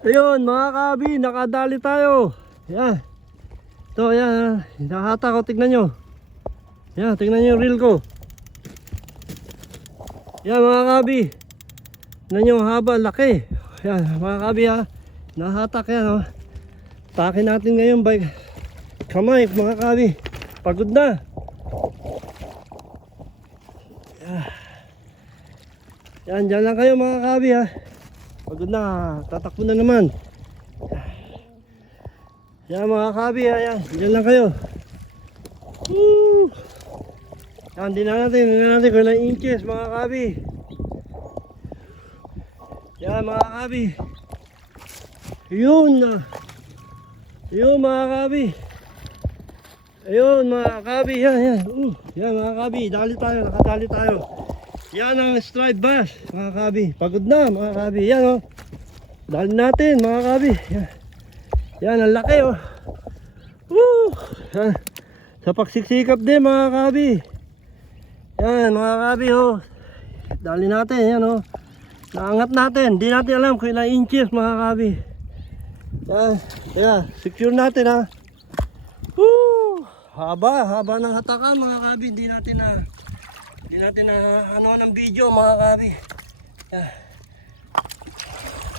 Ayun mga kabi, nakadali tayo. Yan. Ito, yan. Nakahata ko, tignan nyo. Yan, tignan nyo yung reel ko. Yan mga kabi. Tignan nyo, haba, laki. Yan mga kabi ha. Nahatak yan oh. Takin natin ngayon by kamay mga kabi. Pagod na. Yan, dyan lang kayo mga kabi ha. Pagod na, tatakbo na naman. Yan mga kabi ha, yan, dyan lang kayo. Woo! Yan, di na natin kung ilang inches mga kabi. Yan mga kabi. Yun na. Yun mga kabi. Ayun mga kabi, yan, yan. Yan mga kabi, dali tayo, nakadali tayo. Yan ang striped bass mga kabi. Pagod na mga kabi, yan oh. Dali natin mga kabi. Yan, yan ang laki oh. Woo! Yan. Sa pagsiksikap din mga kabi. Yan mga kabi oh. Dali natin yan oh. Naangat natin, di natin alam kung ilang inches mga kabi. Yan, kaya secure natin ha. Woo! Haba ng hatakan mga kabi. Di natin na ano ng video mga kabi. Yan.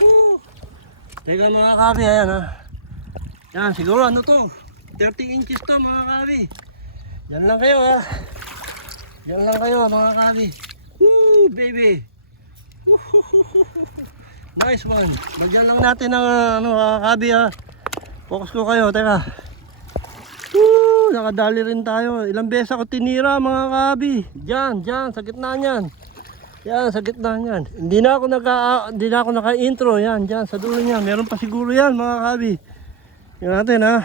Woo! Teka mga kabi, ayan ha. Yan, siguro ano to 30 inches to mga kabi. Yan lang kayo ha. Yan lang kayo mga kabi. Woo baby. Nice one. Bagyan lang natin ng ano kabi ha. Focus ko kayo, teka. Woo, nakadali rin tayo. Ilang beses ako tinira mga kabi. Diyan, sa gitna niyan. Yan, sa gitna niyan. Hindi na ako naka-intro. Yan, diyan sa dulo niyan. Meron pa siguro yan mga kabi. Yan natin ha.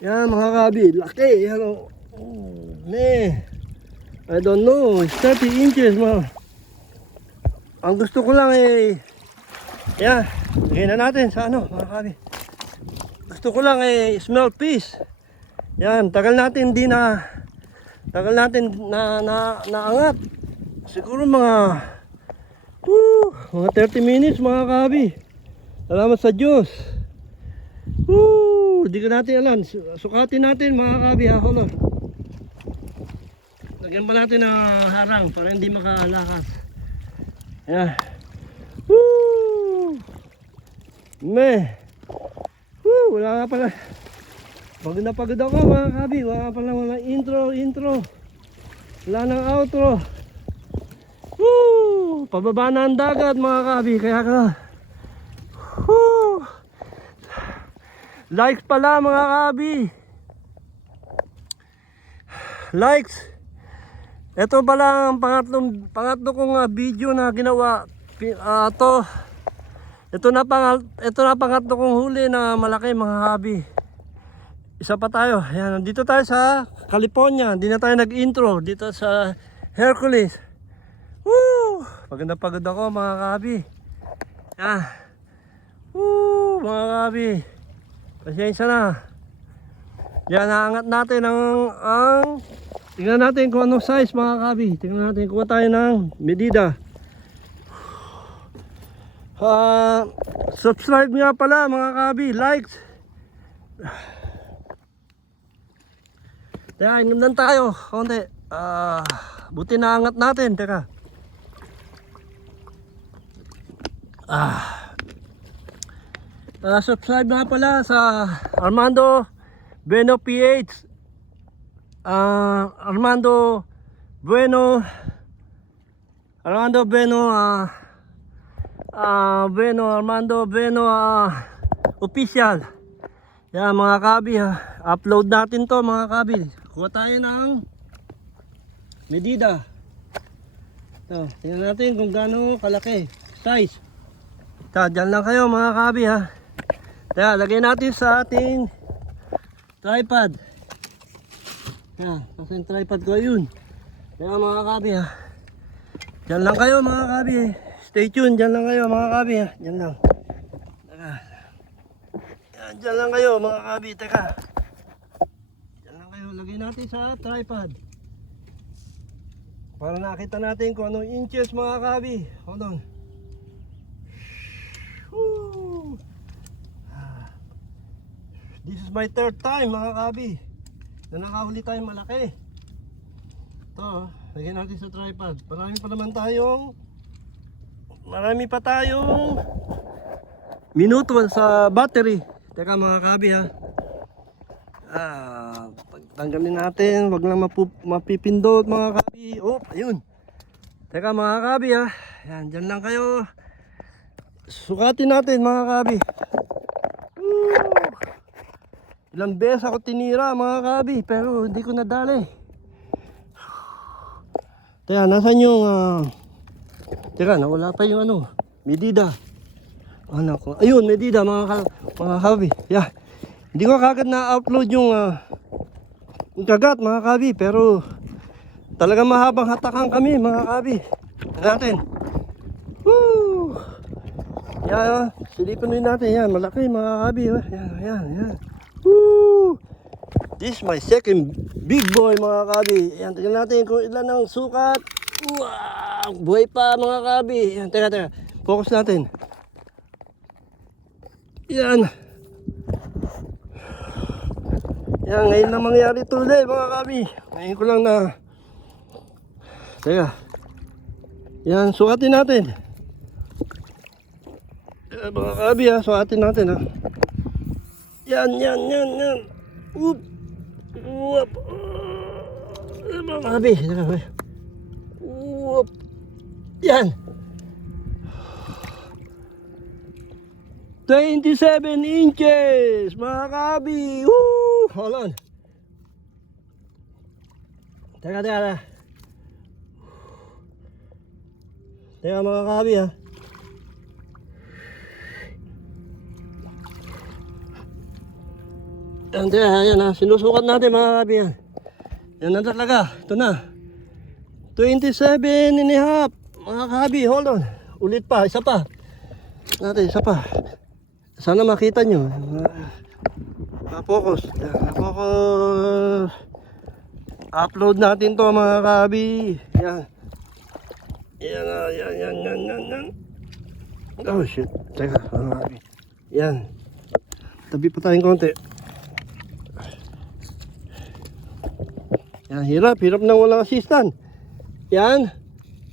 Yan mga kabi. Laki. Yan oh. I don't know. It's 30 inches mga. Ang gusto ko lang yan. Lagyan na natin sa ano mga kabi. Gusto ko lang small fish. Yan, tagal natin naangat. Siguro mga 30 minutes mga kabi. Salamat sa Diyos. Hindi ko natin alam. Sukatin natin mga kabi ha. Hold on. Lagyan pa natin ng harang para hindi makalakas. Yan. Wala nga pala. Pagod ako mga kabi. Wala pala wala intro. Wala nang outro. Pababa na ang dagat mga kabi. Kaya ka likes pala mga kabi. Likes. Ito pala ang pangatlo kong video na ginawa. Ito na pangatlo kong huli na malaki mga kabi. Isa pa tayo. Yan, dito tayo sa California. Hindi na tayo nag-intro dito sa Hercules. Woo! Pagod ako mga kabi. Yan. Woo! Mga kabi. Pasensya na. Yan, naangat natin ang tingnan natin kung anong size mga kabi. Tingnan natin, kuha tayo ng medida. Subscribe nga pala mga kabi. Likes. Teka, inom lang tayo konti. Buti naangat natin. Teka. Subscribe nga pala sa Armando Bueno PH. Armando Bueno official. Yan mga kabi ha. Upload natin to mga kabi. Kuha tayo ng medida. Ito, tingnan natin kung gaano kalaki size. Ito, dyan lang kayo mga kabi ha. Kaya lagay natin sa ating tripod. Yan, kasi yung tripod ko yun. Kaya mga kabi ha. Dyan lang kayo mga kabi. Stay tuned, dyan lang kayo mga kabi ha. Dyan lang. Teka. Yan, dyan lang kayo mga kabi. Teka. Dyan lang kayo. Lagay natin sa tripod. Para nakita natin kung anong inches mga kabi. Hold on. my third time mga kabi na nakahuli tayong malaki. Ito, lagyan natin sa tripod. Marami pa tayong minuto sa battery. Teka mga kabi ha. Tanggalin natin, wag lang mapipindot mga kabi. Oh, ayun. Teka mga kabi ha. Yan, dyan lang kayo. Sukatin natin mga kabi. Ilang beses ako tinira mga kabi, pero hindi ko nadali. Teka, nasan yung teka, nawala pa yung medida. Anak ko. Ayun, medida mga kabi. Yeah. Hindi ko kagad na-upload yung kagat mga kabi, pero talagang mahabang hatakan kami mga kabi. Natin. Woo! Yan, silipin natin yan. Malaki mga kabi. Yan. Woo! This is my second big boy mga kabi. Yan, tingnan natin kung ilan ang sukat. Wow! Buhay pa mga kabi. Yan, teka. Focus natin. Yan. Yan, ngayon na mangyari tuloy mga kabi. Ngayon ko lang na. Teka. Yan, sukatin natin. Mga kabi ha, sukatin natin ha. Yan. Oop. Oop. Mga kabi. Oop. Yan. 27 inches mga kabi. Woo! Hold on. Teka. Teka mga kabi ha. Yan ha. Sinusukat natin mga kabi yan. Yan na talaga. Ito na. 27 and a half mga kabi. Hold on. Ulit pa. Isa pa. Isa pa. Sana makita nyo. Focus. Upload natin to mga kabi. Yan. Oh shit. Teka mga kabi. Yan. Tabi pa tayong konti. Yan. Hirap na walang assistant. Yan.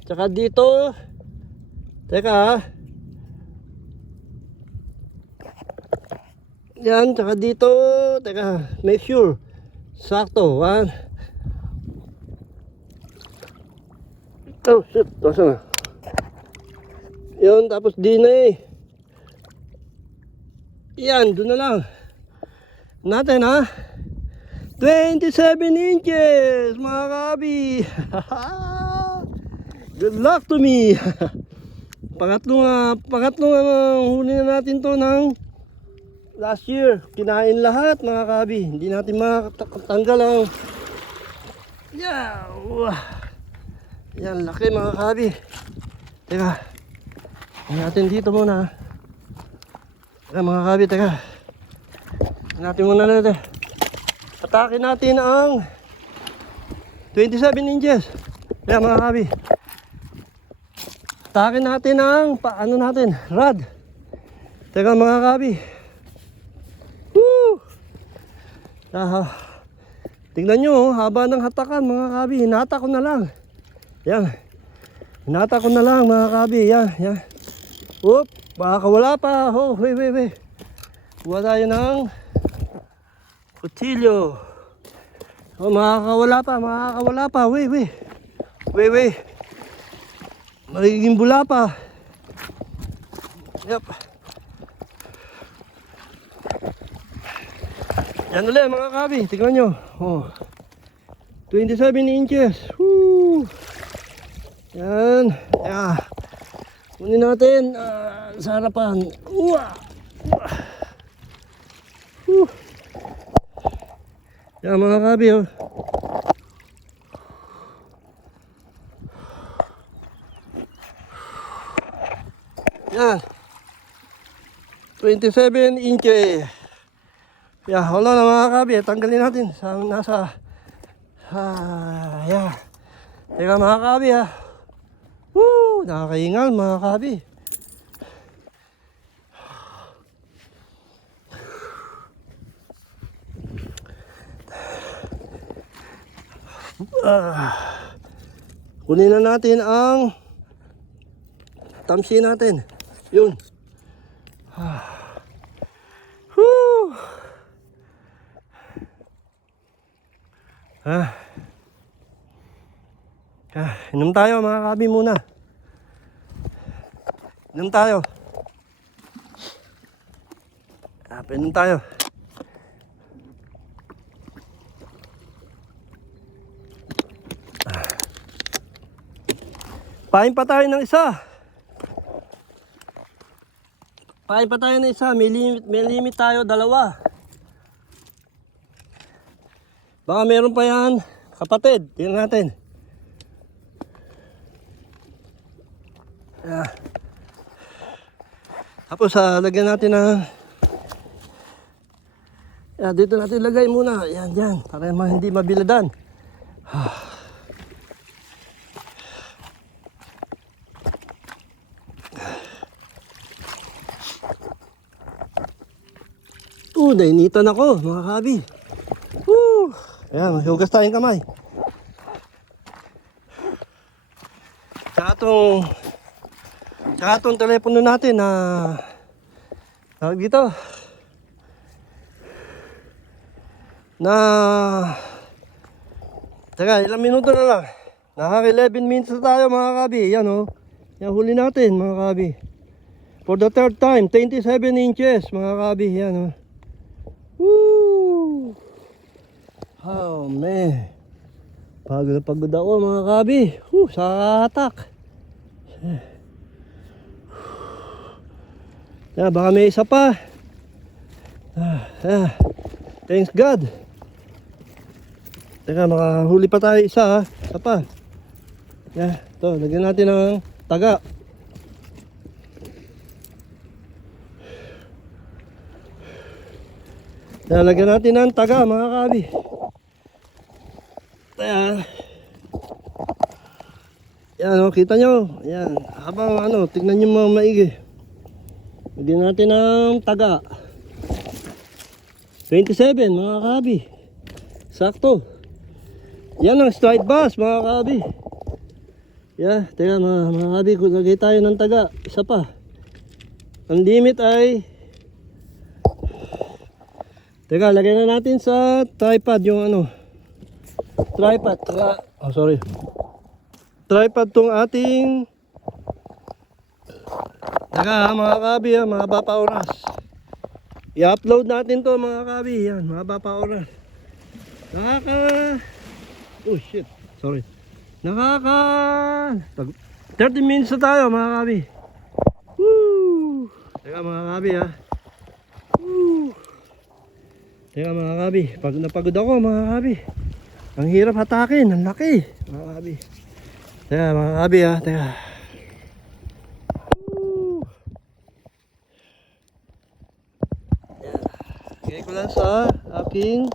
Tsaka dito. Teka ha. Yan, tsaka dito, teka, make sure, sakto, 1. Oh shit, nasa na? Yun, tapos di na eh. Yan, doon na lang. Natin ha. 27 inches, mga kabi. Good luck to me. Pangatlong huli na natin to ng last year. Kinain lahat mga kabi. Hindi natin makatanggal ang yan, laki mga kabi. Teka, natin dito muna. Teka mga kabi, teka. Natin muna natin. Atakin natin ang 27 inches. Yan mga kabi. Atakin natin ang rod. Teka mga kabi. Tingnan nyo, haba ng hatakan mga kabi. Hinata ko na lang. Yan. Hinata ko na lang mga kabi. Yan. Oop, baka wala pa. Oh, wait. Kuha tayo ng kutsilyo. Oh, makakawala pa. Wait. Magiging bula pa. Yep. Yan ulit mga kabi, tingnan nyo. 27 inches. Woo! Yan. Kunin natin sa harapan. Yan mga kabi. Yan. 27 inches. Hold on na mga kabi, tanggalin natin sa nasa Teka mga kabi Woo! Nakakaingal mga kabi. Kunin na natin ang tamsi natin. Yun. Whew. Inom tayo mga kabi muna. Inom tayo. Inom tayo. Pain pa tayo ng isa. Pain pa tayo ng isa. May limit tayo, 2. Baka meron pa yan. Kapatid, tingnan natin. Tapos lagyan natin ng dito natin ilagay muna. Yan, para hindi mabiladan. Nainitan ako mga kabi. Ayan, hugas tayong kamay. Tsaka itong telepono natin na tawag dito teka, ilang minuto na lang. Naka 11 minutes na tayo mga kabi. Yan yan huli natin mga kabi. For the 3rd time, 27 inches mga kabi. Yan Woo! Oh man, pagod na pagod ako mga kabi. Sa hatak. Baka may isa pa. Thanks God. Teka, makahuli pa tayo isa Isa pa. Ito, lagyan natin ng taga. Lagyan natin ng taga mga kabi. Yan kita nyo. Yan, habang tignan nyo mga maigi. Lagyan natin ng taga. 27 mga kabi. Sakto. Yan ang striped bass mga kabi. Teka mga kabi, lagay tayo ng taga. Isa pa. Ang limit ay teka, lagay na natin sa tripod yung tripod. Tripod tong ating teka mga kabi, mahaba pa oras. I-upload natin to mga kabi. Yan, mahaba pa oras. Nakaka 30 minutes na tayo mga kabi. Teka mga kabi Teka mga kabi, pag napagod ako mga kabi. Ang hirap hatakin, ang laki mga kabi. Teka mga kabi teka. Lagay ko lang sa aking